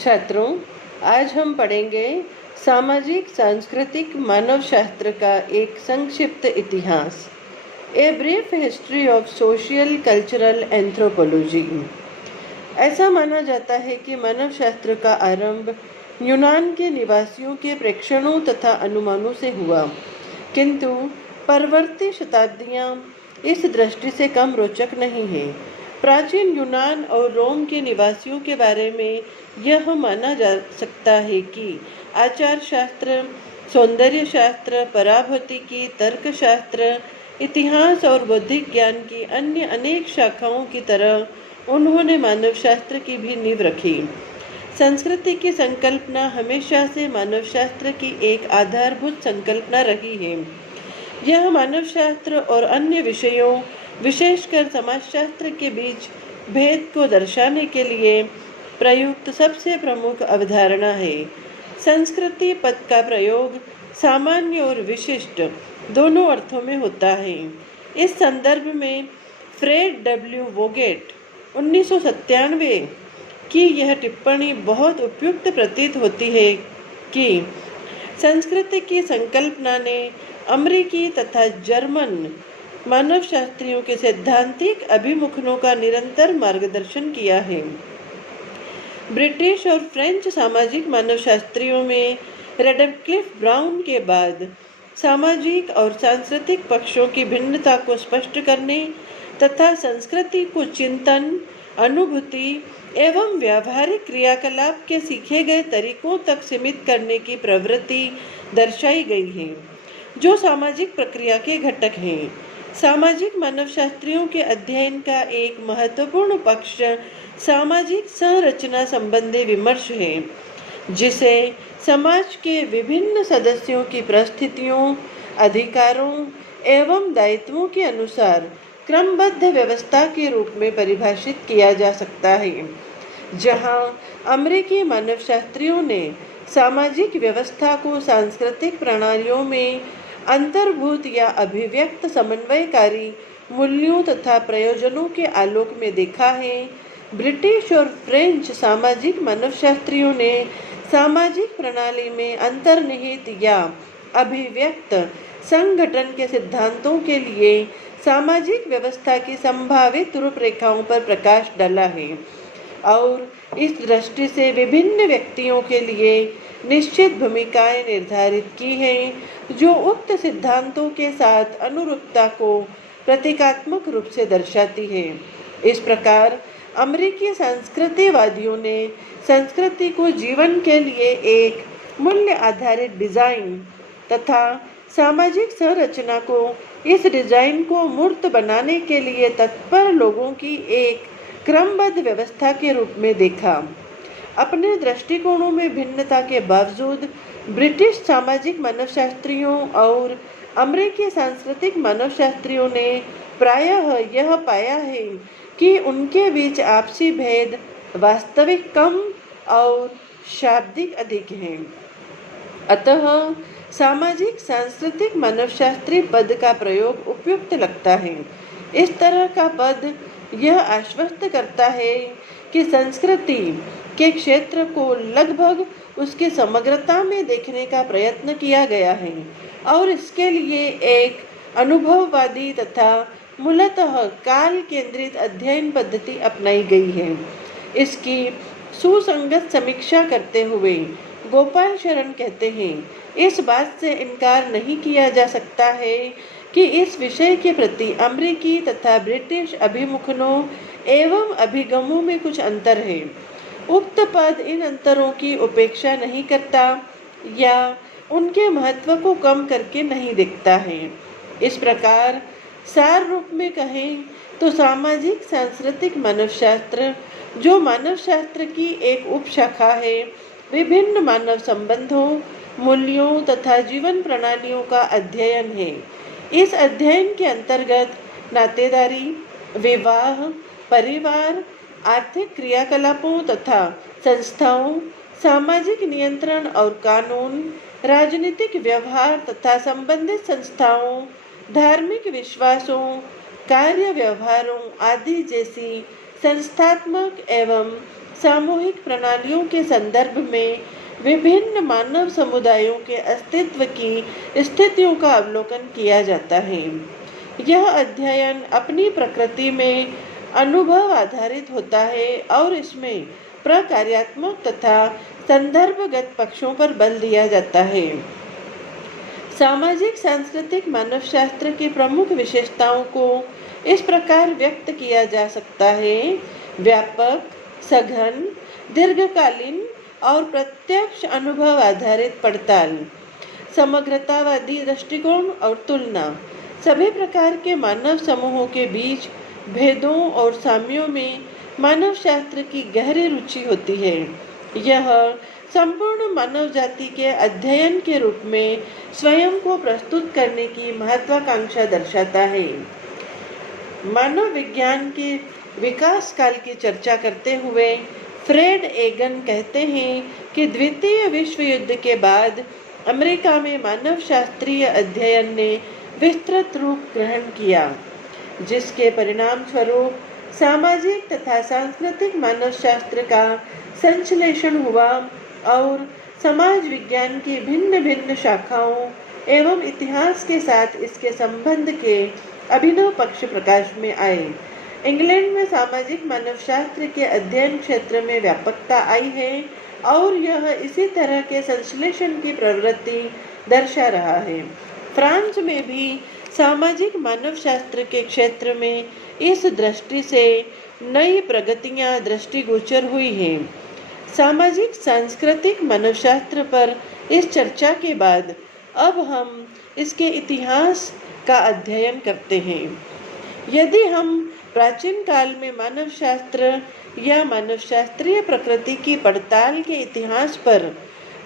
छात्रों, आज हम पढ़ेंगे सामाजिक सांस्कृतिक मानव शास्त्र का एक संक्षिप्त इतिहास, a brief history of social cultural anthropology. ऐसा माना जाता है कि मानव शास्त्र का आरंभ यूनान के निवासियों के प्रेक्षणों तथा अनुमानों से हुआ, किंतु परवर्ती शताब्दियां इस दृष्टि से कम रोचक नहीं हैं। प्राचीन यूनान और रोम के निवासियों के बारे में यह माना जा सकता है कि आचार शास्त्र, सौंदर्य शास्त्र, पराभौतिकी, तर्कशास्त्र, इतिहास और बौद्धिक ज्ञान की अन्य अनेक शाखाओं की तरह उन्होंने मानव शास्त्र की भी नींव रखी। संस्कृति की संकल्पना हमेशा से मानव शास्त्र की एक आधारभूत संकल्पना रही है। यह मानव शास्त्र और अन्य विषयों, विशेषकर समाजशास्त्र के बीच भेद को दर्शाने के लिए प्रयुक्त सबसे प्रमुख अवधारणा है। संस्कृति पद का प्रयोग सामान्य और विशिष्ट दोनों अर्थों में होता है। इस संदर्भ में फ्रेड डब्ल्यू वोगेट 1997 की यह टिप्पणी बहुत उपयुक्त प्रतीत होती है कि संस्कृति की संकल्पना ने अमेरिकी तथा जर्मन मानवशास्त्रियों के सैद्धांतिक अभिमुखों का निरंतर मार्गदर्शन किया है। ब्रिटिश और फ्रेंच सामाजिक मानवशास्त्रियों में रेडक्लिफ ब्राउन के बाद सामाजिक और सांस्कृतिक पक्षों की भिन्नता को स्पष्ट करने तथा संस्कृति को चिंतन, अनुभूति एवं व्यावहारिक क्रियाकलाप के सीखे गए तरीकों तक सीमित करने की प्रवृत्ति दर्शाई गई है, जो सामाजिक प्रक्रिया के घटक हैं। सामाजिक मानवशास्त्रियों के अध्ययन का एक महत्वपूर्ण पक्ष सामाजिक संरचना संबंधी विमर्श है, जिसे समाज के विभिन्न सदस्यों की परिस्थितियों, अधिकारों एवं दायित्वों के अनुसार क्रमबद्ध व्यवस्था के रूप में परिभाषित किया जा सकता है। जहां अमेरिकी मानवशास्त्रियों ने सामाजिक व्यवस्था को सांस्कृतिक प्रणालियों में अंतर्भूत या अभिव्यक्त समन्वयकारी मूल्यों तथा प्रयोजनों के आलोक में देखा है, ब्रिटिश और फ्रेंच सामाजिक मानवशास्त्रियों ने सामाजिक प्रणाली में अंतर्निहित या अभिव्यक्त संगठन के सिद्धांतों के लिए सामाजिक व्यवस्था की संभावित रूपरेखाओं पर प्रकाश डाला है और इस दृष्टि से विभिन्न व्यक्तियों के लिए निश्चित भूमिकाएं निर्धारित की हैं, जो उक्त सिद्धांतों के साथ अनुरूपता को प्रतीकात्मक रूप से दर्शाती है। इस प्रकार अमेरिकी संस्कृतिवादियों ने संस्कृति को जीवन के लिए एक मूल्य आधारित डिजाइन तथा सामाजिक संरचना को इस डिजाइन को मूर्त बनाने के लिए तत्पर लोगों की एक क्रमबद्ध व्यवस्था के रूप में देखा। अपने दृष्टिकोणों में भिन्नता के बावजूद ब्रिटिश सामाजिक मानवशास्त्रियों और अमेरिकी सांस्कृतिक मानवशास्त्रियों ने प्रायः यह पाया है कि उनके बीच आपसी भेद वास्तविक कम और शाब्दिक अधिक हैं। अतः सामाजिक सांस्कृतिक मानवशास्त्री पद का प्रयोग उपयुक्त लगता है। इस तरह का पद यह आश्वस्त करता है कि संस्कृति के क्षेत्र को लगभग उसकी समग्रता में देखने का प्रयत्न किया गया है और इसके लिए एक अनुभववादी तथा मूलतः काल केंद्रित अध्ययन पद्धति अपनाई गई है। इसकी सुसंगत समीक्षा करते हुए गोपाल शरण कहते हैं, इस बात से इनकार नहीं किया जा सकता है कि इस विषय के प्रति अमेरिकी तथा ब्रिटिश अभिमुखों एवं अभिगमों में कुछ अंतर है। उक्त पद इन अंतरों की उपेक्षा नहीं करता या उनके महत्व को कम करके नहीं दिखता है। इस प्रकार सार रूप में कहें तो सामाजिक सांस्कृतिक मानवशास्त्र, जो मानवशास्त्र की एक उपशाखा है, विभिन्न मानव संबंधों, मूल्यों तथा जीवन प्रणालियों का अध्ययन है। इस अध्ययन के अंतर्गत नातेदारी, विवाह, परिवार, आर्थिक क्रियाकलापों तथा संस्थाओं, सामाजिक नियंत्रण और कानून, राजनीतिक व्यवहार तथा संबंधित संस्थाओं, धार्मिक विश्वासों, कार्य व्यवहारों आदि जैसी संस्थात्मक एवं सामूहिक प्रणालियों के संदर्भ में विभिन्न मानव समुदायों के अस्तित्व की स्थितियों का अवलोकन किया जाता है। यह अध्ययन अपनी प्रकृति में अनुभव आधारित होता है और इसमें प्रकार्यात्मक तथा संदर्भगत पक्षों पर बल दिया जाता है। सामाजिक सांस्कृतिक मानवशास्त्र की प्रमुख विशेषताओं को इस प्रकार व्यक्त किया जा सकता है: व्यापक, सघन, दीर्घकालीन और प्रत्यक्ष अनुभव आधारित पड़ताल, समग्रतावादी दृष्टिकोण और तुलना। सभी प्रकार के मानव समूहों के बीच भेदों और साम्यों में मानवशास्त्र की गहरी रुचि होती है। यह संपूर्ण मानव जाति के अध्ययन के रूप में स्वयं को प्रस्तुत करने की महत्वाकांक्षा दर्शाता है। मानव विज्ञान के विकास काल की चर्चा करते हुए फ्रेड एगन कहते हैं कि द्वितीय विश्व युद्ध के बाद अमेरिका में मानवशास्त्रीय अध्ययन ने विस्तृत रूप ग्रहण किया, जिसके परिणाम स्वरूप सामाजिक तथा सांस्कृतिक मानवशास्त्र का संश्लेषण हुआ और समाज विज्ञान की भिन्न भिन्न शाखाओं एवं इतिहास के साथ इसके संबंध के अभिनव पक्ष प्रकाश में आए। इंग्लैंड में सामाजिक मानवशास्त्र के अध्ययन क्षेत्र में व्यापकता आई है और यह इसी तरह के संश्लेषण की प्रवृत्ति दर्शा रहा है। फ्रांस में भी सामाजिक मानवशास्त्र के क्षेत्र में इस दृष्टि से नई प्रगतियां दृष्टिगोचर हुई हैं। सामाजिक सांस्कृतिक मानवशास्त्र पर इस चर्चा के बाद अब हम इसके इतिहास का अध्ययन करते हैं। यदि हम प्राचीन काल में मानवशास्त्र या मानवशास्त्रीय प्रकृति की पड़ताल के इतिहास पर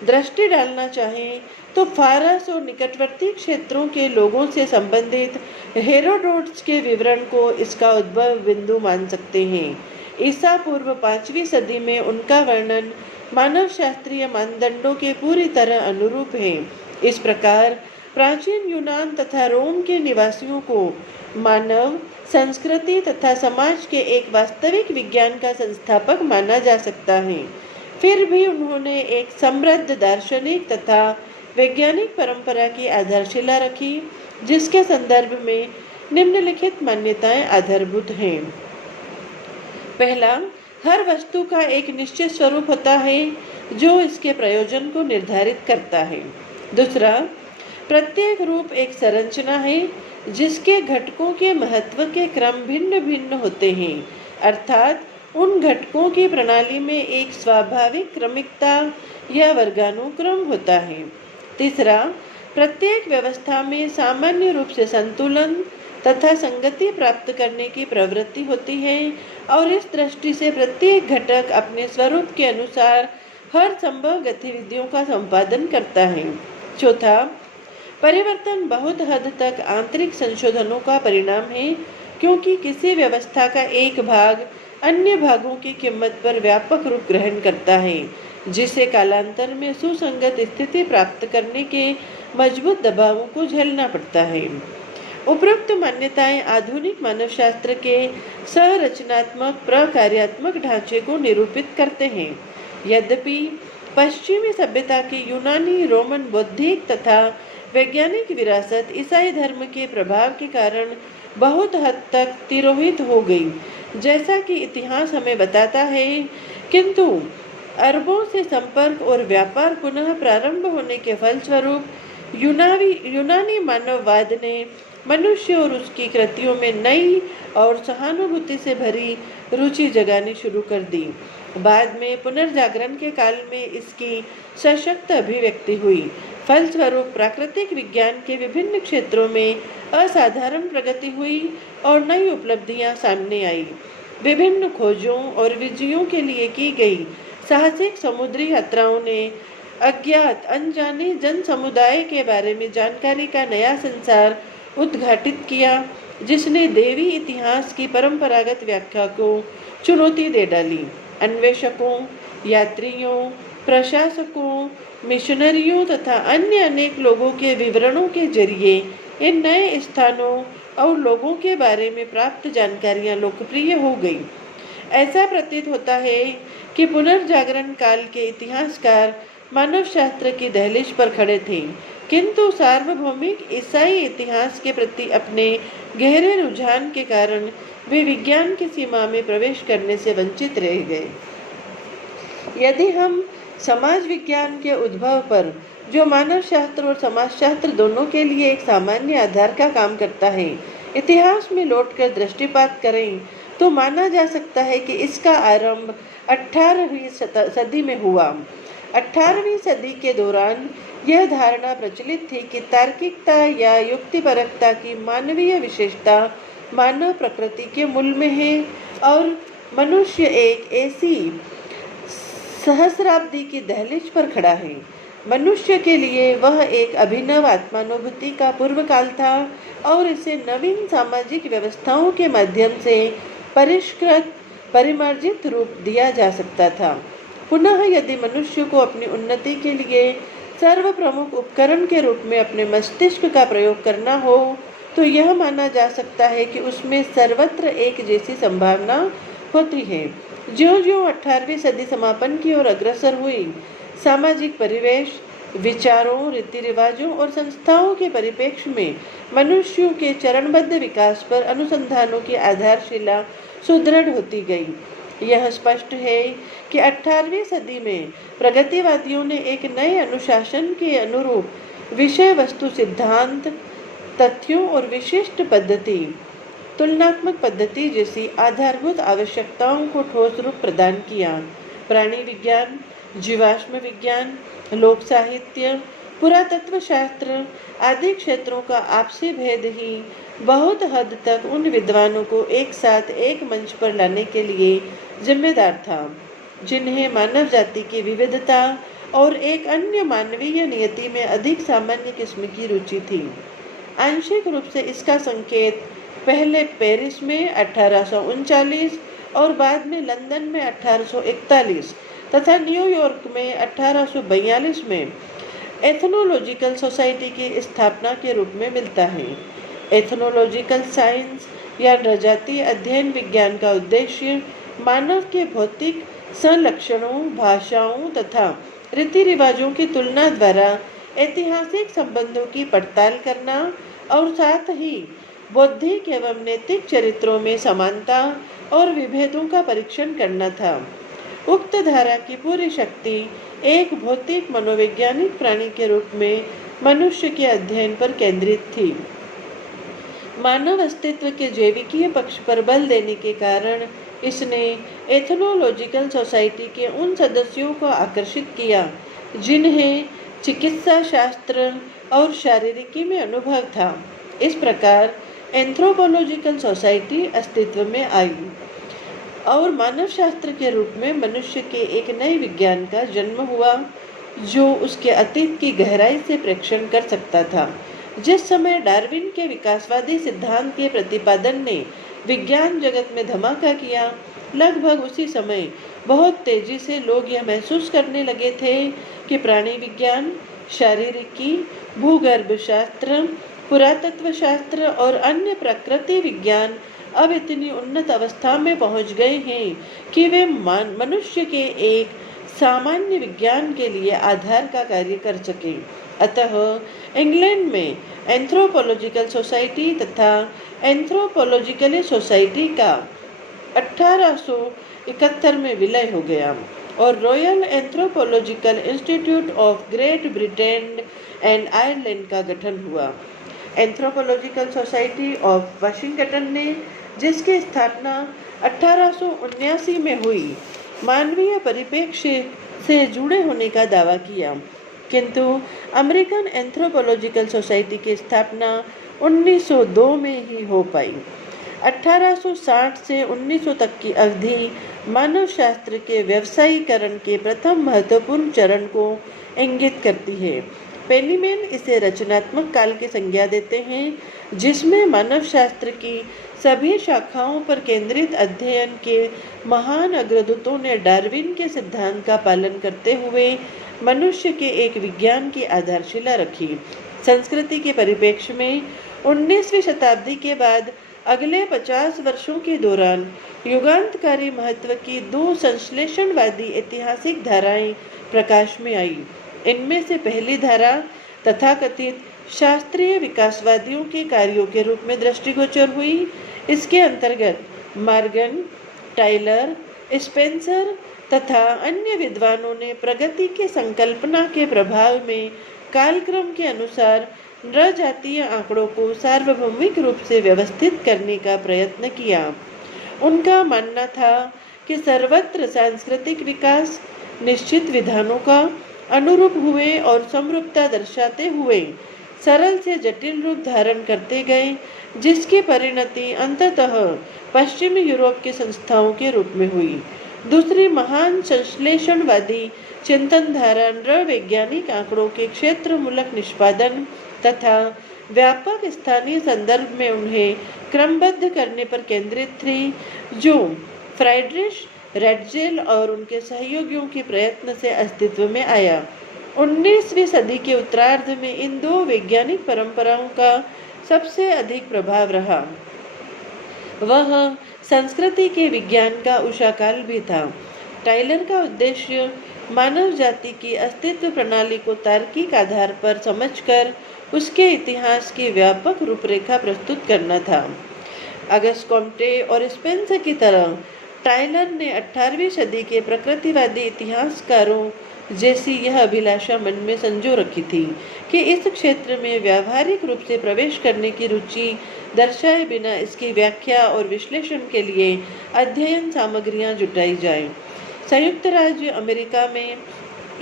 दृष्टि डालना चाहें तो फारस और निकटवर्ती क्षेत्रों के लोगों से संबंधित हेरोडोटस के विवरण को इसका उद्भव बिंदु मान सकते हैं। ईसा पूर्व 5वीं सदी में उनका वर्णन मानवशास्त्रीय मानदंडों के पूरी तरह अनुरूप है। इस प्रकार प्राचीन यूनान तथा रोम के निवासियों को मानव संस्कृति तथा समाज के एक वास्तविक विज्ञान का संस्थापक माना जा सकता है। फिर भी उन्होंने एक समृद्ध दार्शनिक तथा वैज्ञानिक परंपरा की आधारशिला रखी, जिसके संदर्भ में निम्नलिखित मान्यताएं आधारभूत हैं। पहला, हर वस्तु का एक निश्चित स्वरूप होता है जो इसके प्रयोजन को निर्धारित करता है। दूसरा, प्रत्येक रूप एक संरचना है जिसके घटकों के महत्व के क्रम भिन्न भिन्न होते हैं, अर्थात उन घटकों की प्रणाली में एक स्वाभाविक क्रमिकता या वर्गानुक्रम होता है। तीसरा, प्रत्येक व्यवस्था में सामान्य रूप से संतुलन तथा संगति प्राप्त करने की प्रवृत्ति होती है और इस दृष्टि से प्रत्येक घटक अपने स्वरूप के अनुसार हर संभव गतिविधियों का संपादन करता है। चौथा, परिवर्तन बहुत हद तक आंतरिक संशोधनों का परिणाम है, क्योंकि किसी व्यवस्था का एक भाग अन्य भागों की कीमत पर व्यापक रूप ग्रहण करता है, जिसे कालांतर में सुसंगत स्थिति प्राप्त करने के मजबूत दबावों को झेलना पड़ता है। उपरोक्त मान्यताएं आधुनिक मानवशास्त्र के संरचनात्मक प्रकार्यात्मक ढांचे को निरूपित करते हैं। यद्यपि पश्चिमी सभ्यता की यूनानी, रोमन, बौद्धिक तथा वैज्ञानिक विरासत ईसाई धर्म के प्रभाव के कारण बहुत हद तक तिरोहित हो गई, जैसा कि इतिहास हमें बताता है, किंतु अरबों से संपर्क और व्यापार पुनः प्रारंभ होने के फलस्वरूप यूनानी मानववाद ने मनुष्य और उसकी कृतियों में नई और सहानुभूति से भरी रुचि जगानी शुरू कर दी। बाद में पुनर्जागरण के काल में इसकी सशक्त अभिव्यक्ति हुई। फलस्वरूप प्राकृतिक विज्ञान के विभिन्न क्षेत्रों में असाधारण प्रगति हुई और नई उपलब्धियां सामने आई। विभिन्न खोजों और विजयों के लिए की गई साहसिक समुद्री यात्राओं ने अज्ञात अनजाने जन समुदाय के बारे में जानकारी का नया संसार उद्घाटित किया, जिसने देवी इतिहास की परंपरागत व्याख्या को चुनौती दे डाली। अन्वेषकों, यात्रियों, प्रशासकों, मिशनरियों तथा अन्य अनेक लोगों के विवरणों के जरिए इन नए स्थानों और लोगों के बारे में प्राप्त जानकारियां लोकप्रिय हो गई। ऐसा प्रतीत होता है कि पुनर्जागरण काल के इतिहासकार मानव शास्त्र की दहलीज पर खड़े थे, किंतु सार्वभौमिक ईसाई इतिहास के प्रति अपने गहरे रुझान के कारण वे विज्ञान की सीमा में प्रवेश करने से वंचित रह गए। यदि हम समाज विज्ञान के उद्भव पर, जो मानव शास्त्र और समाजशास्त्र दोनों के लिए एक सामान्य आधार का काम करता है, इतिहास में लौटकर दृष्टिपात करें तो माना जा सकता है कि इसका आरंभ 18वीं सदी में हुआ। 18वीं सदी के दौरान यह धारणा प्रचलित थी कि तार्किकता या युक्तिपरकता की मानवीय विशेषता मानव प्रकृति के मूल में है और मनुष्य एक ऐसी सहस्राब्दी की दहलीज पर खड़ा है। मनुष्य के लिए वह एक अभिनव आत्मानुभूति का पूर्व काल था और इसे नवीन सामाजिक व्यवस्थाओं के माध्यम से परिष्कृत परिमार्जित रूप दिया जा सकता था। पुनः यदि मनुष्य को अपनी उन्नति के लिए सर्व प्रमुख उपकरण के रूप में अपने मस्तिष्क का प्रयोग करना हो तो यह माना जा सकता है कि उसमें सर्वत्र एक जैसी संभावना होती है। ज्यों ज्यों 18वीं सदी समापन की ओर अग्रसर हुई, सामाजिक परिवेश, विचारों, रीति रिवाजों और संस्थाओं के परिप्रेक्ष्य में मनुष्यों के चरणबद्ध विकास पर अनुसंधानों की आधारशिला सुदृढ़ होती गई। यह स्पष्ट है कि 18वीं सदी में प्रगतिवादियों ने एक नए अनुशासन के अनुरूप विषय वस्तु सिद्धांत, तथ्यों और विशिष्ट पद्धति, तुलनात्मक पद्धति जैसी आधारभूत आवश्यकताओं को ठोस रूप प्रदान किया। प्राणी विज्ञान, जीवाश्म विज्ञान, लोक साहित्य, पुरातत्व शास्त्र आदि क्षेत्रों का आपसी भेद ही बहुत हद तक उन विद्वानों को एक साथ एक मंच पर लाने के लिए जिम्मेदार था, जिन्हें मानव जाति की विविधता और एक अन्य मानवीय नियति में अधिक सामान्य किस्म की रुचि थी। आंशिक रूप से इसका संकेत पहले पेरिस में 1839 और बाद में लंदन में 1841 तथा न्यूयॉर्क में 1842 में एथनोलॉजिकल सोसाइटी की स्थापना के रूप में मिलता है। एथनोलॉजिकल साइंस या नृजातीय अध्ययन विज्ञान का उद्देश्य मानव के भौतिक संलक्षणों, भाषाओं तथा रीति रिवाजों की तुलना द्वारा ऐतिहासिक संबंधों की पड़ताल करना और साथ ही बौद्धिक एवं नैतिक चरित्रों में समानता और विभेदों का परीक्षण करना था। उक्त धारा की पूरी शक्ति एक भौतिक मनोवैज्ञानिक प्राणी के रूप में मनुष्य के अध्ययन पर केंद्रित थी। मानव अस्तित्व के जैविकीय पक्ष पर बल देने के कारण इसने एथनोलॉजिकल सोसाइटी के उन सदस्यों को आकर्षित किया जिन्हें चिकित्सा शास्त्र और शारीरिकी में अनुभव था। इस प्रकार एंथ्रोपोलॉजिकल सोसाइटी अस्तित्व में आई और मानव शास्त्र के रूप में मनुष्य के एक नए विज्ञान का जन्म हुआ जो उसके अतीत की गहराई से प्रेक्षण कर सकता था। जिस समय डार्विन के विकासवादी सिद्धांत के प्रतिपादन ने विज्ञान जगत में धमाका किया, लगभग उसी समय बहुत तेजी से लोग यह महसूस करने लगे थे कि प्राणी विज्ञान, शारीरिकी, भूगर्भ शास्त्र, पुरातत्व शास्त्र और अन्य प्रकृति विज्ञान अब इतनी उन्नत अवस्था में पहुंच गए हैं कि वे मनुष्य के एक सामान्य विज्ञान के लिए आधार का कार्य कर सके। अतः इंग्लैंड में एंथ्रोपोलॉजिकल सोसाइटी तथा एंथ्रोपोलॉजिकल सोसाइटी का 1871 में विलय हो गया और royal anthropological institute of great Britain and Ireland का गठन हुआ। एंथ्रोपोलॉजिकल सोसाइटी ऑफ वाशिंगटन ने, जिसकी स्थापना 1879 में हुई, मानवीय परिप्रेक्ष्य से जुड़े होने का दावा किया, किंतु अमेरिकन एंथ्रोपोलॉजिकल सोसाइटी की स्थापना 1902 में ही हो पाई। 1860 से 1900 तक की अवधि मानव शास्त्र के व्यवसायीकरण के प्रथम महत्वपूर्ण चरण को इंगित करती है। पेनीमैन इसे रचनात्मक काल की संज्ञा देते हैं जिसमें मानव शास्त्र की सभी शाखाओं पर केंद्रित अध्ययन के महान अग्रदूतों ने डार्विन के सिद्धांत का पालन करते हुए मनुष्य के एक विज्ञान की आधारशिला रखी। संस्कृति के परिप्रेक्ष्य में 19वीं शताब्दी के बाद अगले 50 वर्षों के दौरान युगांतकारी महत्व की 2 संश्लेषणवादी ऐतिहासिक धाराएं प्रकाश में आई। इनमें से पहली धारा तथाकथित शास्त्रीय विकासवादियों के कार्यों के रूप में दृष्टिगोचर हुई। इसके अंतर्गत मॉर्गन, टाइलर, स्पेंसर तथा अन्य विद्वानों ने प्रगति के संकल्पना के प्रभाव में कालक्रम के अनुसार नृजातीय आंकड़ों को सार्वभौमिक रूप से व्यवस्थित करने का प्रयत्न किया। उनका मानना था कि सर्वत्र सांस्कृतिक विकास निश्चित विधानों का अनुरूप हुए और समरूपता दर्शाते हुए सरल से जटिल रूप धारण करते गए, जिसकी परिणति अंततः पश्चिमी यूरोप की संस्थाओं के रूप में हुई। दूसरी महान संश्लेषणवादी चिंतन धारा नृवैज्ञानिक आंकड़ों के क्षेत्रमूलक निष्पादन तथा व्यापक स्थानीय संदर्भ में उन्हें क्रमबद्ध करने पर केंद्रित थी, जो फ्राइड्रिश रेटजेल और उनके सहयोगियों के प्रयत्न से अस्तित्व में आया। 19वीं सदी के उत्तरार्ध में इन 2 वैज्ञानिक परंपराओं का सबसे अधिक प्रभाव रहा। वह संस्कृति के विज्ञान का उषाकाल भी था। टाइलर का उद्देश्य मानव जाति की अस्तित्व प्रणाली को तार्किक आधार पर समझकर उसके इतिहास की व्यापक रूपरेखा प्रस्तुत करना था। अगस्त कॉम्टे और स्पेंसर की तरह टाइलर ने 18वीं सदी के प्रकृतिवादी इतिहासकारों जैसी यह अभिलाषा मन में संजो रखी थी कि इस क्षेत्र में व्यावहारिक रूप से प्रवेश करने की रुचि दर्शाए बिना इसकी व्याख्या और विश्लेषण के लिए अध्ययन सामग्रियां जुटाई जाएं। संयुक्त राज्य अमेरिका में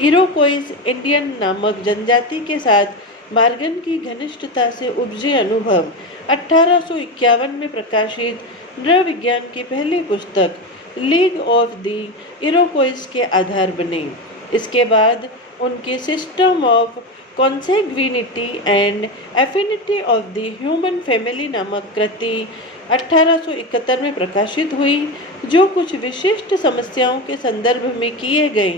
इरोक्वाइज इंडियन नामक जनजाति के साथ मॉर्गन की घनिष्ठता से उपजे अनुभव 1851 में प्रकाशित नृविज्ञान की पहली पुस्तक लीग ऑफ द इरोक्वाइज के आधार बने। इसके बाद उनकी system of consanguinity and affinity of the human family नामक कृति 1871 में प्रकाशित हुई, जो कुछ विशिष्ट समस्याओं के संदर्भ में किए गए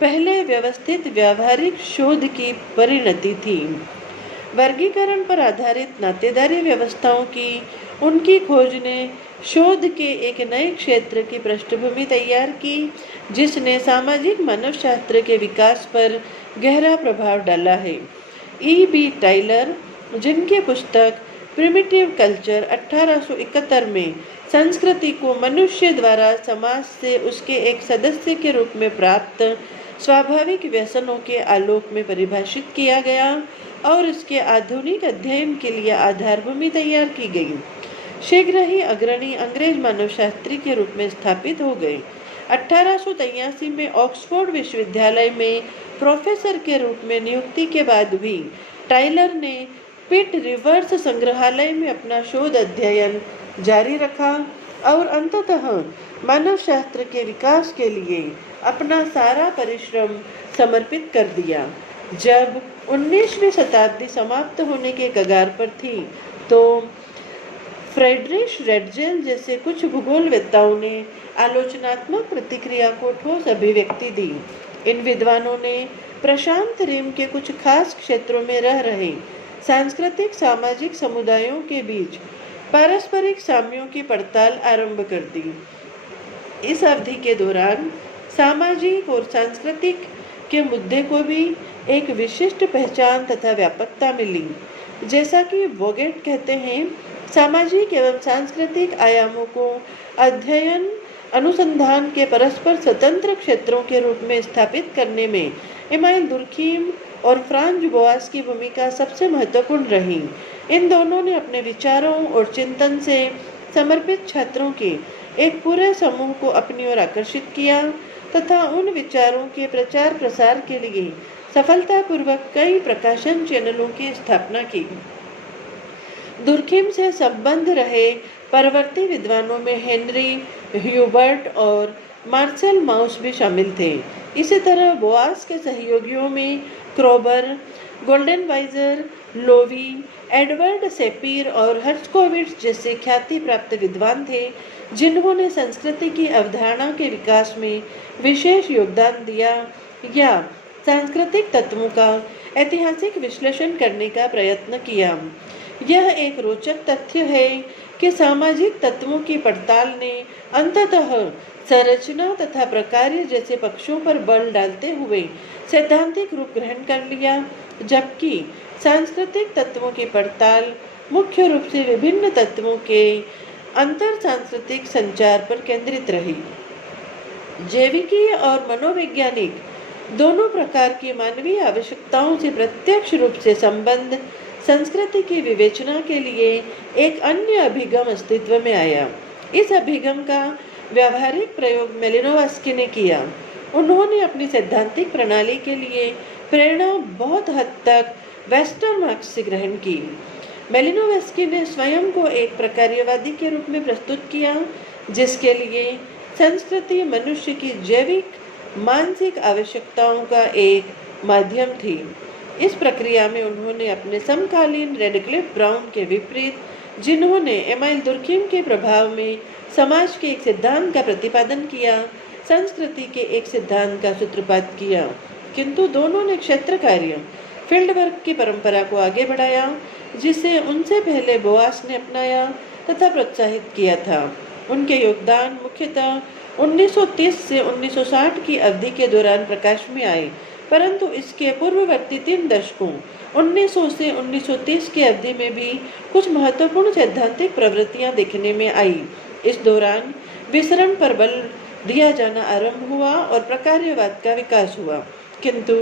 पहले व्यवस्थित व्यावहारिक शोध की परिणति थी। वर्गीकरण पर आधारित नातेदारी व्यवस्थाओं की उनकी खोज ने शोध के एक नए क्षेत्र की पृष्ठभूमि तैयार की, जिसने सामाजिक मानवशास्त्र के विकास पर गहरा प्रभाव डाला है। E.B. टाइलर, जिनकी पुस्तक प्रिमिटिव कल्चर 1871 में संस्कृति को मनुष्य द्वारा समाज से उसके एक सदस्य के रूप में प्राप्त स्वाभाविक व्यसनों के आलोक में परिभाषित किया गया और इसके आधुनिक अध्ययन के लिए आधारभूमि तैयार की गई, शीघ्र ही अग्रणी अंग्रेज मानवशास्त्री के रूप में स्थापित हो गए। 1883 में ऑक्सफोर्ड विश्वविद्यालय में प्रोफेसर के रूप में नियुक्ति के बाद भी टाइलर ने पिट रिवर्स संग्रहालय में अपना शोध अध्ययन जारी रखा और अंततः मानवशास्त्र के विकास के लिए अपना सारा परिश्रम समर्पित कर दिया। जब 19वीं शताब्दी समाप्त होने के कगार पर थी, तो फ्रेडरिश रेटजेल जैसे कुछ भूगोलवेत्ताओं ने आलोचनात्मक प्रतिक्रिया को ठोस अभिव्यक्ति दी। इन विद्वानों ने प्रशांत रिम के कुछ खास क्षेत्रों में रह रहे सांस्कृतिक सामाजिक समुदायों के बीच पारस्परिक साम्यों की पड़ताल आरंभ कर दी। इस अवधि के दौरान सामाजिक और सांस्कृतिक के मुद्दे को भी एक विशिष्ट पहचान तथा व्यापकता मिली। जैसा कि वोगेट कहते हैं, सामाजिक एवं सांस्कृतिक आयामों को अध्ययन अनुसंधान के परस्पर स्वतंत्र क्षेत्रों के रूप में स्थापित करने में इमाइल दुर्खीम और फ्रांज बोआस की भूमिका सबसे महत्वपूर्ण रही। इन दोनों ने अपने विचारों और चिंतन से समर्पित छात्रों के एक पूरे समूह को अपनी ओर आकर्षित किया तथा उन विचारों के प्रचार प्रसार के लिए सफलतापूर्वक कई प्रकाशन चैनलों की स्थापना की। दुर्खिम से संबंध रहे परवर्ती विद्वानों में हेनरी ह्यूबर्ट और मार्सेल माउस भी शामिल थे। इसी तरह बोआस के सहयोगियों में क्रोबर, गोल्डनवाइजर, लोवी, एडवर्ड सेपीर और हर्स्कोविट्ज जैसे ख्याति प्राप्त विद्वान थे, जिन्होंने संस्कृति की अवधारणा के विकास में विशेष योगदान दिया या सांस्कृतिक तत्वों का ऐतिहासिक विश्लेषण करने का प्रयत्न किया। यह एक रोचक तथ्य है कि सामाजिक तत्वों की पड़ताल ने अंततः संरचना तथा प्रकार्य जैसे पक्षों पर बल डालते हुए सैद्धांतिक रूप ग्रहण कर लिया, जबकि सांस्कृतिक तत्वों की पड़ताल मुख्य रूप से विभिन्न तत्वों के अंतर सांस्कृतिक संचार पर केंद्रित रही। जैविकीय और मनोवैज्ञानिक दोनों प्रकार की मानवीय आवश्यकताओं से प्रत्यक्ष रूप से संबंध संस्कृति की विवेचना के लिए एक अन्य अभिगम अस्तित्व में आया। इस अभिगम का व्यावहारिक प्रयोग मेलिनोवस्की ने किया। उन्होंने अपनी सैद्धांतिक प्रणाली के लिए प्रेरणा बहुत हद तक वेस्टर्न मार्क्स से ग्रहण की। मेलिनोवस्की ने स्वयं को एक प्रकार्यवादी के रूप में प्रस्तुत किया, जिसके लिए संस्कृति मनुष्य की जैविक मानसिक आवश्यकताओं का एक माध्यम थी। इस प्रक्रिया में उन्होंने अपने समकालीन रेडक्लिफ ब्राउन के विपरीत, जिन्होंने एमाइल दुर्खिम के प्रभाव में समाज के एक सिद्धांत का प्रतिपादन किया, संस्कृति के एक सिद्धांत का सूत्रपात किया, किंतु दोनों ने क्षेत्र कार्य फील्ड वर्क की परंपरा को आगे बढ़ाया, जिसे उनसे पहले बोआस ने अपनाया तथा प्रोत्साहित किया था। उनके योगदान मुख्यतः 1930 से 1960 की अवधि के दौरान प्रकाश में आए, परंतु इसके पूर्ववर्ती 3 दशकों 1900 से 1930 की अवधि में भी कुछ महत्वपूर्ण सैद्धांतिक प्रवृत्तियां देखने में आई। इस दौरान विसरण पर बल दिया जाना आरंभ हुआ और प्रकार्यवाद का विकास हुआ, किंतु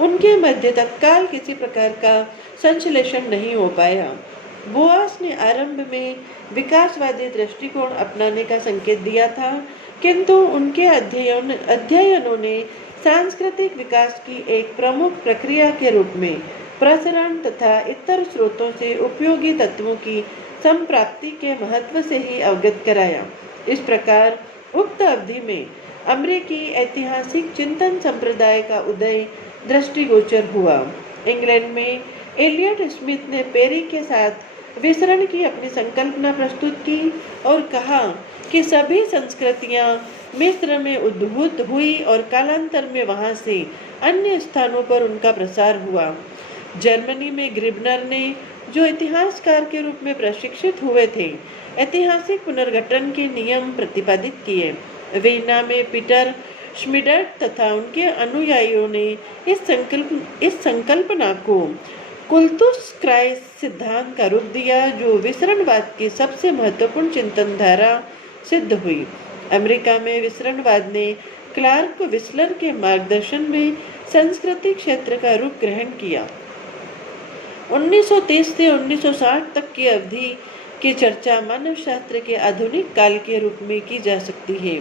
उनके मध्य तत्काल किसी प्रकार का संश्लेषण नहीं हो पाया। बोआस ने आरंभ में विकासवादी दृष्टिकोण अपनाने का संकेत दिया था, किंतु उनके अध्ययनों ने सांस्कृतिक विकास की एक प्रमुख प्रक्रिया के रूप में प्रसरण तथा इतर स्रोतों से उपयोगी तत्वों की संप्राप्ति के महत्व से ही अवगत कराया। इस प्रकार उक्त अवधि में अमेरिकी ऐतिहासिक चिंतन संप्रदाय का उदय दृष्टिगोचर हुआ। इंग्लैंड में एलियट स्मिथ ने पेरी के साथ विसरण की अपनी संकल्पना प्रस्तुत की और कहा कि सभी संस्कृतियां मिस्र में उद्भूत हुई और कालांतर में वहां से अन्य स्थानों पर उनका प्रसार हुआ। जर्मनी में ग्रिबनर ने, जो इतिहासकार के रूप में प्रशिक्षित हुए थे, ऐतिहासिक पुनर्गठन के नियम प्रतिपादित किए। वीना में पीटर श्मिडट तथा उनके अनुयायियों ने इस संकल्पना को कुल्तुस क्राइस सिद्धांत का रूप दिया, जो विसरणवाद की सबसे महत्वपूर्ण चिंतन धारा सिद्ध हुई। अमेरिका में विसरणवाद ने क्लार्क विस्लर के मार्गदर्शन में संस्कृति क्षेत्र का रूप ग्रहण किया। 1930 से 1960 तक की अवधि की चर्चा मानवशास्त्र के आधुनिक काल के रूप में की जा सकती है।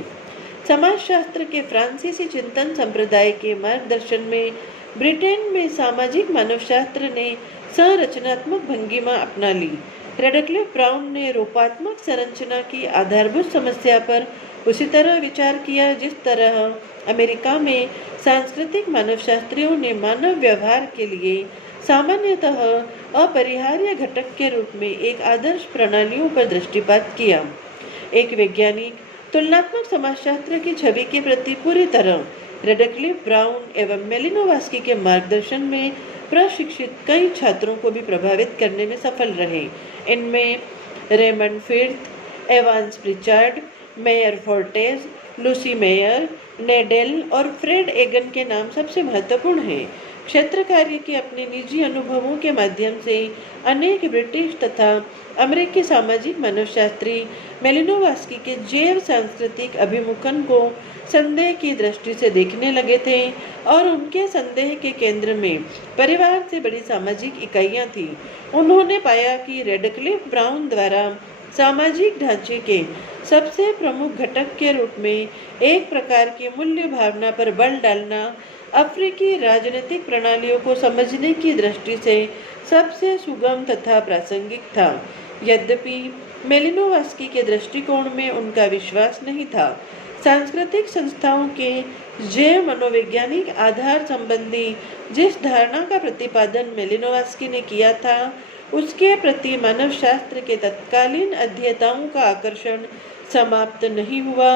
समाजशास्त्र के फ्रांसीसी चिंतन संप्रदाय के मार्गदर्शन में ब्रिटेन में सामाजिक मानवशास्त्र ने संरचनात्मक भंगिमा अपना ली। रेडक्लिफ ब्राउन ने रूपात्मक संरचना की आधारभूत समस्या पर उसी तरह विचार किया जिस तरह अमेरिका में सांस्कृतिक मानवशास्त्रियों ने मानव व्यवहार के लिए सामान्यतः अपरिहार्य घटक के रूप में एक आदर्श प्रणालियों पर दृष्टिपात किया। एक वैज्ञानिक तुलनात्मक समाजशास्त्र की छवि के प्रति पूरी तरह रेडक्लिफ ब्राउन एवं मेलिनोवस्की के मार्गदर्शन में प्रशिक्षित कई छात्रों को भी प्रभावित करने में सफल रहे। इनमें Raymond Firth, Evans Pritchard, Meyer Fortes, Lucy Mair, Nadel और फ्रेड एगन के नाम सबसे महत्वपूर्ण हैं। क्षेत्र कार्य के अपने निजी अनुभवों के माध्यम से अनेक ब्रिटिश तथा अमेरिकी सामाजिक मानवशास्त्री मेलिनोवस्की के जैव सांस्कृतिक अभिमुखन को संदेह की दृष्टि से देखने लगे थे और उनके संदेह के केंद्र में परिवार से बड़ी सामाजिक इकाइयां थीं। उन्होंने पाया कि रेडक्लिफ ब्राउन द्वारा सामाजिक ढांचे के सबसे प्रमुख घटक के रूप में एक प्रकार की मूल्य भावना पर बल डालना अफ्रीकी राजनीतिक प्रणालियों को समझने की दृष्टि से सबसे सुगम तथा प्रासंगिक था। यद्यपि मेलिनोवस्की के दृष्टिकोण में उनका विश्वास नहीं था। सांस्कृतिक संस्थाओं के जैव मनोवैज्ञानिक आधार संबंधी जिस धारणा का प्रतिपादन मेलिनोवस्की ने किया था, उसके प्रति मानवशास्त्र के तत्कालीन अध्येताओं का आकर्षण समाप्त नहीं हुआ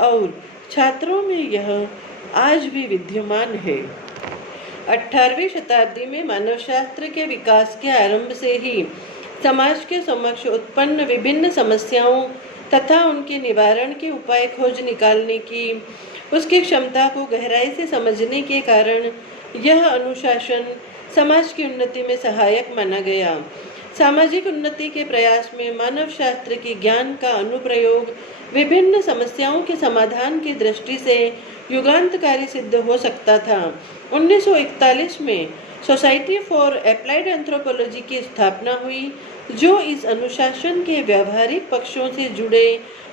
और छात्रों में यह आज भी विद्यमान है। 18वीं शताब्दी में मानवशास्त्र के विकास के आरंभ से ही समाज के समक्ष उत्पन्न विभिन्न समस्याओं तथा उनके निवारण के उपाय खोज निकालने की उसकी क्षमता को गहराई से समझने के कारण यह अनुशासन समाज की उन्नति में सहायक माना गया। सामाजिक उन्नति के प्रयास में मानव शास्त्र के ज्ञान का अनुप्रयोग विभिन्न समस्याओं के समाधान की दृष्टि से युगांतकारी सिद्ध हो सकता था। 1941 में सोसाइटी फॉर एप्लाइड एंथ्रोपोलॉजी की स्थापना हुई, जो इस अनुशासन के व्यावहारिक पक्षों से जुड़े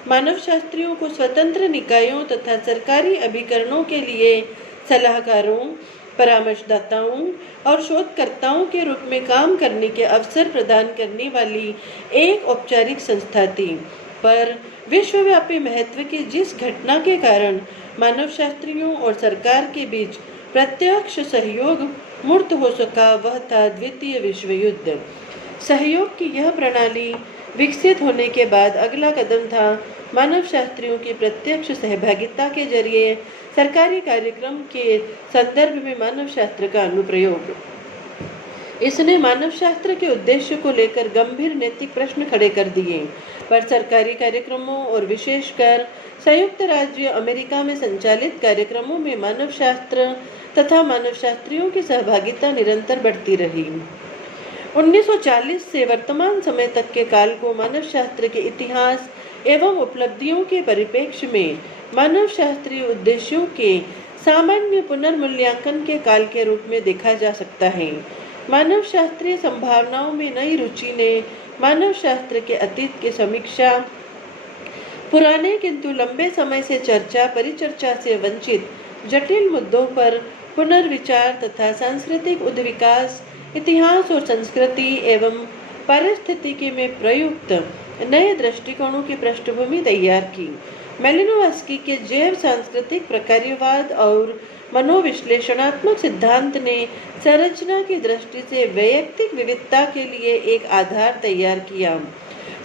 मानवशास्त्रियों को स्वतंत्र निकायों तथा सरकारी अभिकरणों के लिए सलाहकारों, परामर्शदाताओं और शोधकर्ताओं के रूप में काम करने के अवसर प्रदान करने वाली एक औपचारिक संस्था थी। पर विश्वव्यापी महत्व की जिस घटना के कारण मानवशास्त्रियों और सरकार के बीच प्रत्यक्ष सहयोग मूर्त हो सका, वह था द्वितीय विश्व युद्ध। सहयोग की यह प्रणाली विकसित होने के बाद अगला कदम था मानवशास्त्रियों की प्रत्यक्ष सहभागिता के जरिए सरकारी कार्यक्रम के संदर्भ में मानवशास्त्र का अनुप्रयोग। इसने मानवशास्त्र के उद्देश्य को लेकर गंभीर नैतिक प्रश्न खड़े कर दिए, पर सरकारी कार्यक्रमों और विशेषकर संयुक्त राज्य अमेरिका में संचालित कार्यक्रमों में मानवशास्त्र तथा मानवशास्त्रियों की सहभागिता निरंतर बढ़ती रही। 1940 से वर्तमान समय तक के काल को मानवशास्त्र के इतिहास एवं उपलब्धियों के परिप्रेक्ष्य में मानवशास्त्रीय उद्देश्यों के सामान्य पुनर्मूल्यांकन के काल के रूप में देखा जा सकता है। मानवशास्त्रीय संभावनाओं में नई रुचि ने मानवशास्त्र के अतीत की समीक्षा, पुराने किंतु लंबे समय से चर्चा परिचर्चा से वंचित जटिल मुद्दों पर पुनर्विचार तथा सांस्कृतिक उद्विकास, इतिहास और संस्कृति एवं पारिस्थितिकी में प्रयुक्त नए दृष्टिकोणों की पृष्ठभूमि तैयार की। मेलिनोवस्की के जैव सांस्कृतिक प्रकार्यवाद और मनोविश्लेषणात्मक सिद्धांत ने संरचना की दृष्टि से वैयक्तिक विविधता के लिए एक आधार तैयार किया।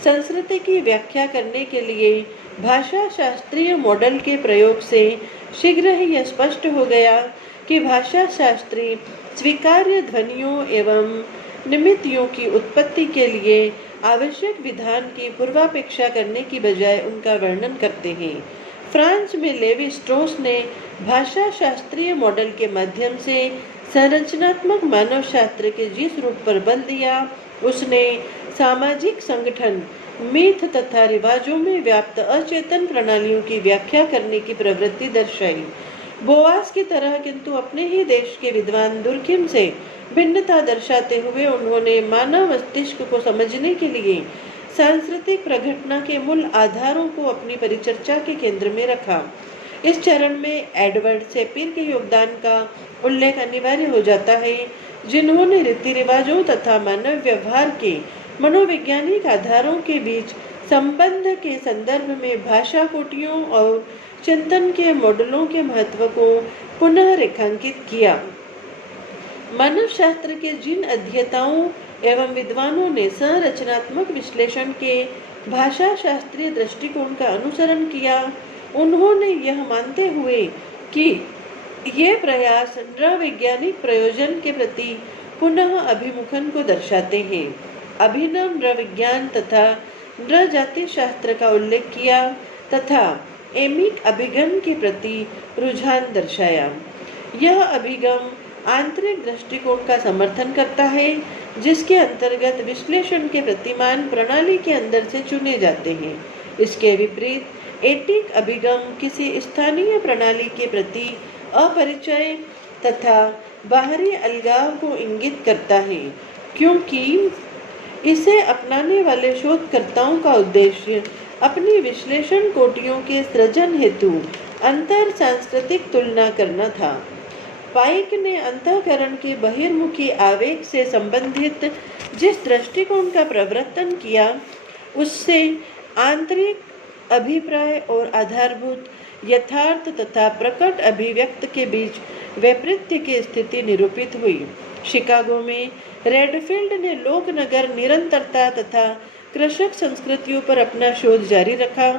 संस्कृति की व्याख्या करने के लिए भाषा शास्त्रीय मॉडल के प्रयोग से शीघ्र ही यह स्पष्ट हो गया कि भाषा शास्त्री स्वीकार्य ध्वनियों एवं निमित्तियों की उत्पत्ति के लिए आवश्यक विधान की पूर्वापेक्षा करने की बजाय उनका वर्णन करते हैं। फ्रांस में लेवी स्ट्रोस ने भाषा शास्त्रीय मॉडल के माध्यम से संरचनात्मक मानव शास्त्र के जिस रूप पर बल दिया, उसने सामाजिक संगठन, मीथ तथा रिवाजों में व्याप्त अचेतन प्रणालियों की व्याख्या करने की प्रवृत्ति दर्शाई। बोआस की तरह किंतु अपने ही देश के विद्वान दुर्खिम से भिन्नता दर्शाते हुए उन्होंने मानव मस्तिष्क को समझने के लिए सांस्कृतिक प्रघटना के मूल आधारों को अपनी परिचर्चा के केंद्र में रखा। इस चरण में एडवर्ड सेपिर के योगदान का उल्लेख अनिवार्य हो जाता है, जिन्होंने रीति रिवाजों तथा मानव व्यवहार के मनोवैज्ञानिक आधारों के बीच संबंध के संदर्भ में भाषा कोटियों और चिंतन के मॉडलों के महत्व को पुनः रेखांकित किया। मानव शास्त्र के जिन अध्येताओं एवं विद्वानों ने संरचनात्मक विश्लेषण के भाषा शास्त्रीय दृष्टिकोण का अनुसरण किया, उन्होंने यह मानते हुए कि ये प्रयास नृवैज्ञानिक प्रयोजन के प्रति पुनः अभिमुखन को दर्शाते हैं, अभिनव नृविज्ञान तथा नृजाति शास्त्र का उल्लेख किया तथा एमिक अभिगम के प्रति रुझान दर्शाया। यह अभिगम आंतरिक दृष्टिकोण का समर्थन करता है, जिसके अंतर्गत विश्लेषण के प्रतिमान प्रणाली के अंदर से चुने जाते हैं। इसके विपरीत एटिक अभिगम किसी स्थानीय प्रणाली के प्रति अपरिचय तथा बाहरी अलगाव को इंगित करता है, क्योंकि इसे अपनाने वाले शोधकर्ताओं का उद्देश्य अपनी विश्लेषण कोटियों के सृजन हेतु अंतर सांस्कृतिक तुलना करना था। पाइक ने अंतःकरण के बहिर्मुखी आवेग से संबंधित जिस दृष्टिकोण का प्रवर्तन किया, उससे आंतरिक अभिप्राय और आधारभूत यथार्थ तथा प्रकट अभिव्यक्त के बीच वैपरीत्य की स्थिति निरूपित हुई। शिकागो में रेडफील्ड ने लोकनगर निरंतरता तथा कृषक संस्कृतियों पर अपना शोध जारी रखा,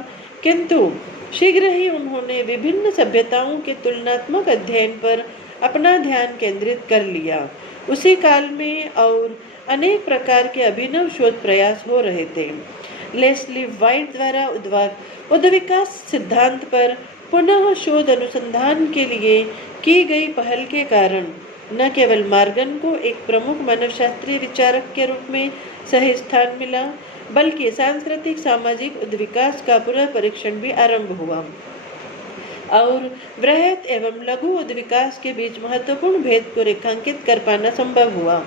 किंतु शीघ्र ही उन्होंने विभिन्न सभ्यताओं के तुलनात्मक अध्ययन पर अपना ध्यान केंद्रित कर लिया। उसी काल में और अनेक प्रकार के अभिनव शोध प्रयास हो रहे थे। लेस्ली वाइट द्वारा उद्विकास सिद्धांत पर पुनः शोध अनुसंधान के लिए की गई पहल के कारण न केवल मॉर्गन को एक प्रमुख मानवशास्त्रीय विचारक के रूप में सही स्थान मिला, बल्कि सांस्कृतिक सामाजिक उद्विकास का पुनः परीक्षण भी आरंभ हुआ और वृहत एवं लघु उद्विकास के बीच महत्वपूर्ण भेद को रेखांकित कर पाना संभव हुआ।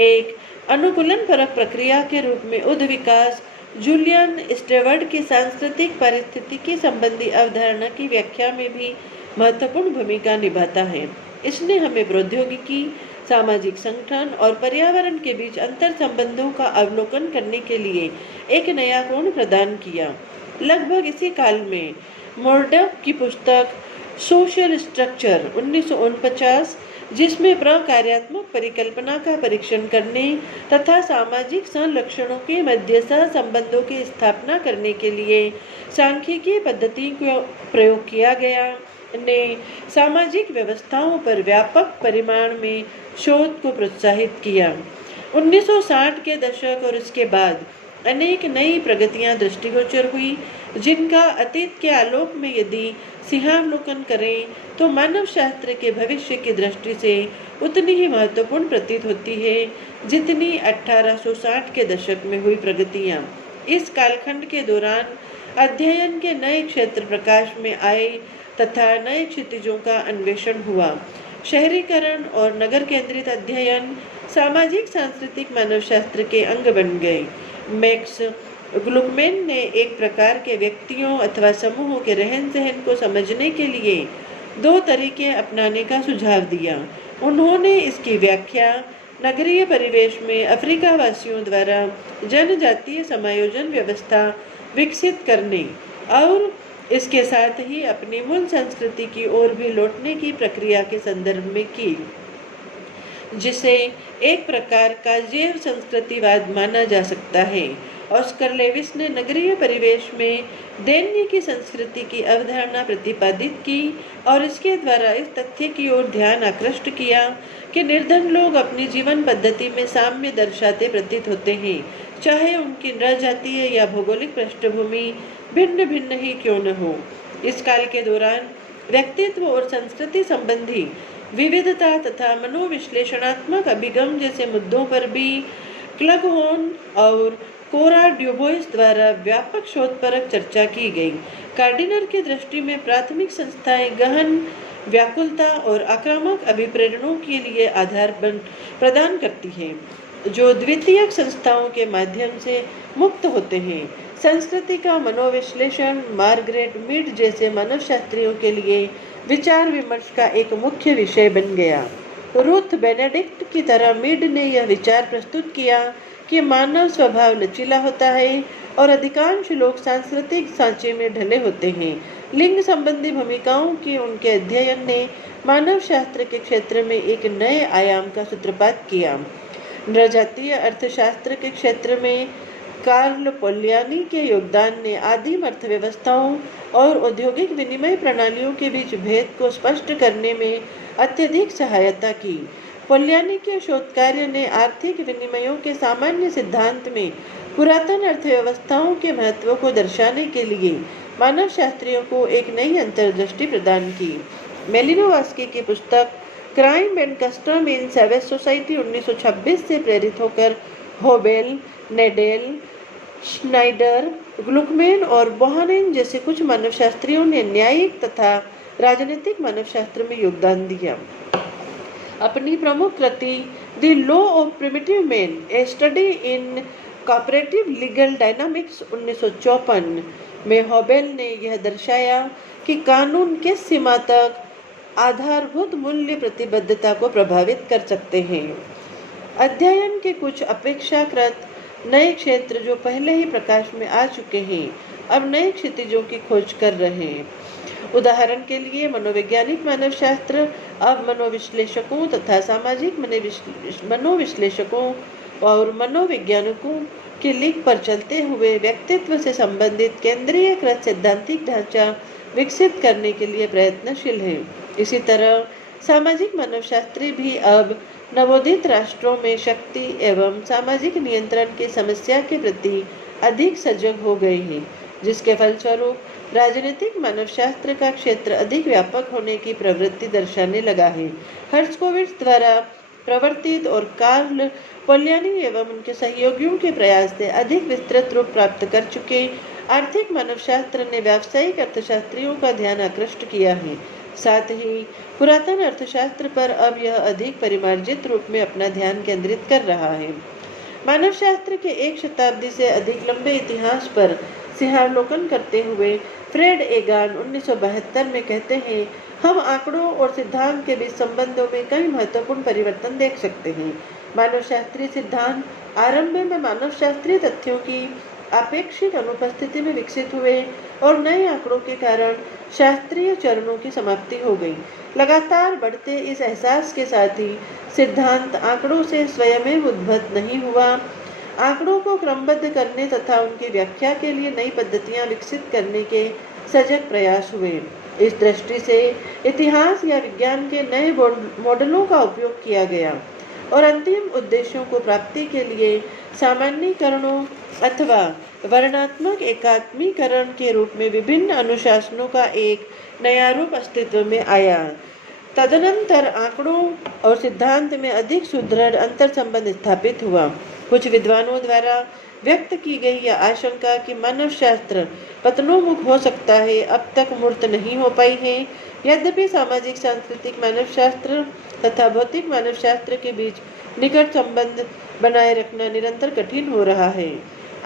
एक अनुकूलन परक प्रक्रिया के रूप में उद्विकास जूलियन स्टेवर्ट की सांस्कृतिक पारिस्थितिकी संबंधी अवधारणा की व्याख्या में भी महत्वपूर्ण भूमिका निभाता है। इसने हमें प्रौद्योगिकी, सामाजिक संगठन और पर्यावरण के बीच अंतर संबंधों का अवलोकन करने के लिए एक नया कोण प्रदान किया। लगभग इसी काल में मोर्डक की पुस्तक सोशल स्ट्रक्चर 1949, जिसमें प्रकार्यात्मक परिकल्पना का परीक्षण करने तथा सामाजिक संलक्षणों के मध्य सह संबंधों की स्थापना करने के लिए सांख्यिकीय पद्धति को प्रयोग किया गया, ने सामाजिक व्यवस्थाओं पर व्यापक परिमाण में शोध को प्रोत्साहित किया। 1960 के दशक और इसके बाद अनेक नई प्रगतियां दृष्टिगोचर हुई, जिनका अतीत के आलोक में यदि सिंहावलोकन करें तो मानव शास्त्र के भविष्य की दृष्टि से उतनी ही महत्वपूर्ण प्रतीत होती है जितनी 1860 के दशक में हुई प्रगतियां। इस कालखंड के दौरान अध्ययन के नए क्षेत्र प्रकाश में आए तथा नए क्षितिजों का अन्वेषण हुआ। शहरीकरण और नगर केंद्रित अध्ययन सामाजिक सांस्कृतिक मानवशास्त्र के अंग बन गए। मैक्स ग्लुकमैन ने एक प्रकार के व्यक्तियों अथवा समूहों के रहन सहन को समझने के लिए दो तरीके अपनाने का सुझाव दिया। उन्होंने इसकी व्याख्या नगरीय परिवेश में अफ्रीका वासियों द्वारा जनजातीय समायोजन व्यवस्था विकसित करने और इसके साथ ही अपनी मूल संस्कृति की ओर भी लौटने की प्रक्रिया के संदर्भ में की, जिसे एक प्रकार का जैव संस्कृतिवाद माना जा सकता है। ऑस्कर लेविस ने नगरीय परिवेश में दैन्य की संस्कृति की अवधारणा प्रतिपादित की और इसके द्वारा इस तथ्य की ओर ध्यान आकृष्ट किया कि निर्धन लोग अपनी जीवन पद्धति में साम्य दर्शाते प्रतीत होते हैं, चाहे उनकी नृजातीय या भौगोलिक पृष्ठभूमि भिन्न भिन्न ही क्यों न हो। इस काल के दौरान व्यक्तित्व और संस्कृति संबंधी विविधता तथा मनोविश्लेषणात्मक अभिगम जैसे मुद्दों पर भी क्लगहोन और कोरा ड्यूबोइस द्वारा व्यापक शोधपरक चर्चा की गई। कार्डिनर की दृष्टि में प्राथमिक संस्थाएं गहन व्याकुलता और आक्रामक अभिप्रेरणों के लिए आधार प्रदान करती हैं, जो द्वितीयक संस्थाओं के माध्यम से मुक्त होते हैं। संस्कृति का मनोविश्लेषण मार्गरेट मीड जैसे मानवशास्त्रियों के लिए विचार विमर्श का एक मुख्य विषय बन गया। रूथ बेनेडिक्ट की तरह मीड ने यह विचार प्रस्तुत किया कि मानव स्वभाव लचीला होता है और अधिकांश लोग सांस्कृतिक सांचे में ढले होते हैं। लिंग संबंधी भूमिकाओं के उनके अध्ययन ने मानव शास्त्र के क्षेत्र में एक नए आयाम का सूत्रपात किया। नृजातीय अर्थशास्त्र के क्षेत्र में कार्ल पोलियानी के योगदान ने आदिम अर्थव्यवस्थाओं और औद्योगिक विनिमय प्रणालियों के बीच भेद को स्पष्ट करने में अत्यधिक सहायता की। पोलियानी के शोध कार्य ने आर्थिक विनिमयों के सामान्य सिद्धांत में पुरातन अर्थव्यवस्थाओं के महत्व को दर्शाने के लिए मानव शास्त्रियों को एक नई अंतर्दृष्टि प्रदान की। मेलिनोवस्की की पुस्तक crime and custom in savage society 1926 से प्रेरित होकर होबेल, नेडेल, श्नाइडर, ग्लुकमैन और बोहानेन जैसे कुछ मानवशास्त्रियों ने न्यायिक तथा राजनीतिक मानवशास्त्र में योगदान दिया। अपनी प्रमुख कृति the law of primitive man, a study in cooperative legal dynamics 1954 में होबेल ने यह दर्शाया कि कानून किस सीमा तक आधारभूत मूल्य प्रतिबद्धता को प्रभावित कर सकते हैं। अध्ययन के कुछ अपेक्षाकृत नए क्षेत्र जो पहले ही प्रकाश में आ चुके हैं, अब नए क्षितिजों की खोज कर रहे हैं। उदाहरण के लिए मनोवैज्ञानिक मानवशास्त्र अब मनोविश्लेषकों तथा सामाजिक मनोविश्लेषकों और मनोवैज्ञानिकों की लीक पर चलते हुए व्यक्तित्व से संबंधित केंद्रीयकृत सैद्धांतिक ढांचा विकसित करने के लिए प्रयत्नशील है। इसी तरह सामाजिक मानवशास्त्री भी अब नवोदित राष्ट्रों में शक्ति एवं सामाजिक नियंत्रण की समस्या के प्रति अधिक सजग हो गए हैं, जिसके फलस्वरूप राजनीतिक मानवशास्त्र का क्षेत्र अधिक व्यापक होने की प्रवृत्ति दर्शाने लगा है। हर्ट्ज़कोविट्ज़ द्वारा प्रवर्तित और कार्ल पोल्यानी एवं उनके सहयोगियों के प्रयास से अधिक विस्तृत रूप प्राप्त कर चुके आर्थिक मानवशास्त्र ने व्यावसायिक अर्थशास्त्रियों का ध्यान आकृष्ट किया है। साथ ही पुरातन अर्थशास्त्र पर अब यह अधिक परिमार्जित रूप में अपना ध्यान केंद्रित कर रहा है। मानवशास्त्र के एक शताब्दी से अधिक लंबे इतिहास पर सिंहावलोकन करते हुए फ्रेड एगान 1972 में कहते हैं, हम आंकड़ों और सिद्धांत के बीच संबंधों में कई महत्वपूर्ण परिवर्तन देख सकते हैं। मानवशास्त्रीय सिद्धांत आरंभ में मानवशास्त्रीय तथ्यों की आपेक्षिक अनुपस्थिति में विकसित हुए और नए आंकड़ों के कारण शास्त्रीय चरणों की समाप्ति हो गई। लगातार बढ़ते इस एहसास के साथ ही सिद्धांत आंकड़ों से स्वयं उद्भूत नहीं हुआ, आंकड़ों को क्रमबद्ध करने तथा उनकी व्याख्या के लिए नई पद्धतियां विकसित करने के सजग प्रयास हुए। इस दृष्टि से इतिहास या विज्ञान के नए मॉडलों का उपयोग किया गया और अंतिम उद्देश्यों को प्राप्ति के लिए सामान्यीकरणों अथवा वर्णनात्मक एकात्मीकरण के रूप में विभिन्न अनुशासनों का एक नया रूप अस्तित्व में आया। तदनंतर आंकड़ों और सिद्धांत में अधिक सुदृढ़ अंतर संबंध स्थापित हुआ। कुछ विद्वानों द्वारा व्यक्त की गई यह आशंका कि मानवशास्त्र पतनोन्मुख हो सकता है, अब तक मूर्त नहीं हो पाई है। यद्यपि सामाजिक सांस्कृतिक मानवशास्त्र तथा भौतिक मानवशास्त्र के बीच निकट संबंध बनाए रखना निरंतर कठिन हो रहा है।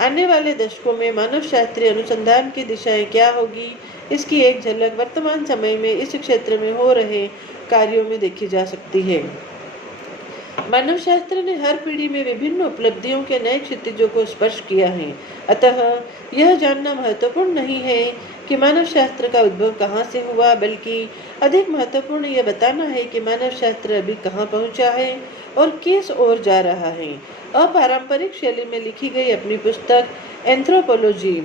आने वाले दशकों में मानवशास्त्रीय अनुसंधान की दिशाएं क्या होगी, इसकी एक झलक वर्तमान समय में इस क्षेत्र में हो रहे कार्यों में देखी जा सकती है। मानवशास्त्र ने हर पीढ़ी में विभिन्न उपलब्धियों के नए क्षितिजों को स्पर्श किया है। अतः यह जानना महत्वपूर्ण नहीं है कि मानवशास्त्र का उद्भव कहाँ से हुआ, बल्कि अधिक महत्वपूर्ण यह बताना है कि मानवशास्त्र अभी कहाँ पहुँचा है और किस ओर जा रहा है। अपारंपरिक शैली में लिखी गई अपनी पुस्तक anthropology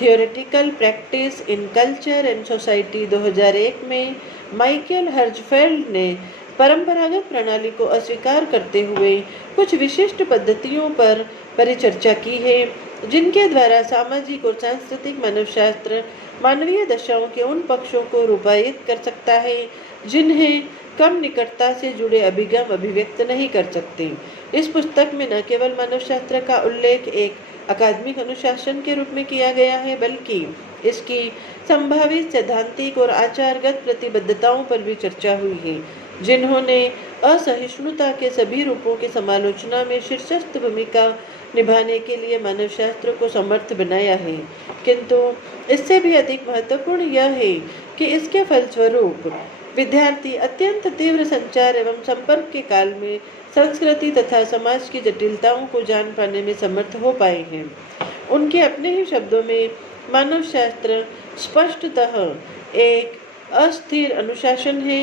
theoretical practice in culture and society 2001 में माइकल हर्ट्ज़फेल्ड ने परंपरागत प्रणाली को अस्वीकार करते हुए कुछ विशिष्ट पद्धतियों पर परिचर्चा की है, जिनके द्वारा सामाजिक और सांस्कृतिक मानवशास्त्र मानवीय दशाओं के उन पक्षों को रूपायित कर सकता है जिन्हें कम निकटता से जुड़े अभिगम अभिव्यक्त नहीं कर सकते। इस पुस्तक में न केवल मानवशास्त्र का उल्लेख एक अकादमिक अनुशासन के रूप में किया गया है, बल्कि इसकी संभावित सैद्धांतिक और आचारगत प्रतिबद्धताओं पर भी चर्चा हुई है, जिन्होंने असहिष्णुता के सभी रूपों की समालोचना में शीर्षस्थ भूमिका निभाने के लिए मानवशास्त्र को समर्थ बनाया है। किंतु इससे भी अधिक महत्वपूर्ण यह है कि इसके फलस्वरूप विद्यार्थी अत्यंत तीव्र संचार एवं संपर्क के काल में संस्कृति तथा समाज की जटिलताओं को जान पाने में समर्थ हो पाए हैं। उनके अपने ही शब्दों में मानवशास्त्र स्पष्टतः एक अस्थिर अनुशासन है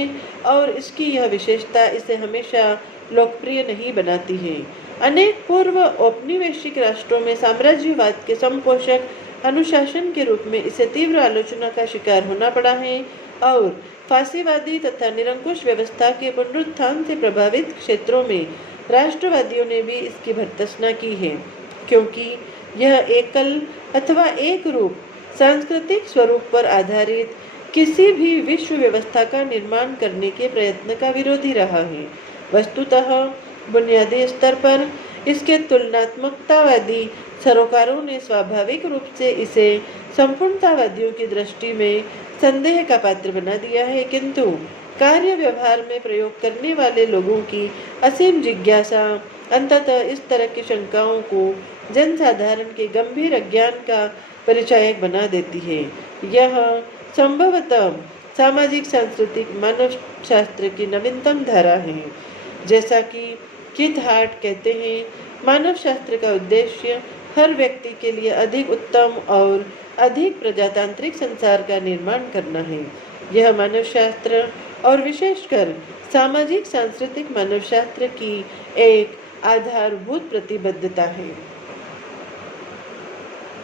और इसकी यह विशेषता इसे हमेशा लोकप्रिय नहीं बनाती है। अनेक पूर्व औपनिवेशिक राष्ट्रों में साम्राज्यवाद के संपोषक अनुशासन के रूप में इसे तीव्र आलोचना का शिकार होना पड़ा है और फांसीवादी तथा निरंकुश व्यवस्था के पुनरुत्थान से प्रभावित क्षेत्रों में राष्ट्रवादियों ने भी इसकी भर्त्सना की है, क्योंकि यह एकल अथवा एक रूप सांस्कृतिक स्वरूप पर आधारित किसी भी विश्व व्यवस्था का निर्माण करने के प्रयत्न का विरोधी रहा है। वस्तुतः बुनियादी स्तर पर इसके तुलनात्मकतावादी सरोकारों ने स्वाभाविक रूप से इसे संपूर्णतावादियों की दृष्टि में संदेह का पात्र बना दिया है, किंतु कार्य व्यवहार में प्रयोग करने वाले लोगों की असीम जिज्ञासा अंततः इस तरह की शंकाओं को जनसाधारण के गंभीर अज्ञान का परिचायक बना देती है। यह संभवतः सामाजिक सांस्कृतिक मानवशास्त्र की नवीनतम धारा है। जैसा कि कीथ हार्ट कहते हैं, मानवशास्त्र का उद्देश्य हर व्यक्ति के लिए अधिक उत्तम और अधिक प्रजातांत्रिक संसार का निर्माण करना है। यह मानवशास्त्र और विशेषकर सामाजिक सांस्कृतिक मानवशास्त्र की एक आधारभूत प्रतिबद्धता है।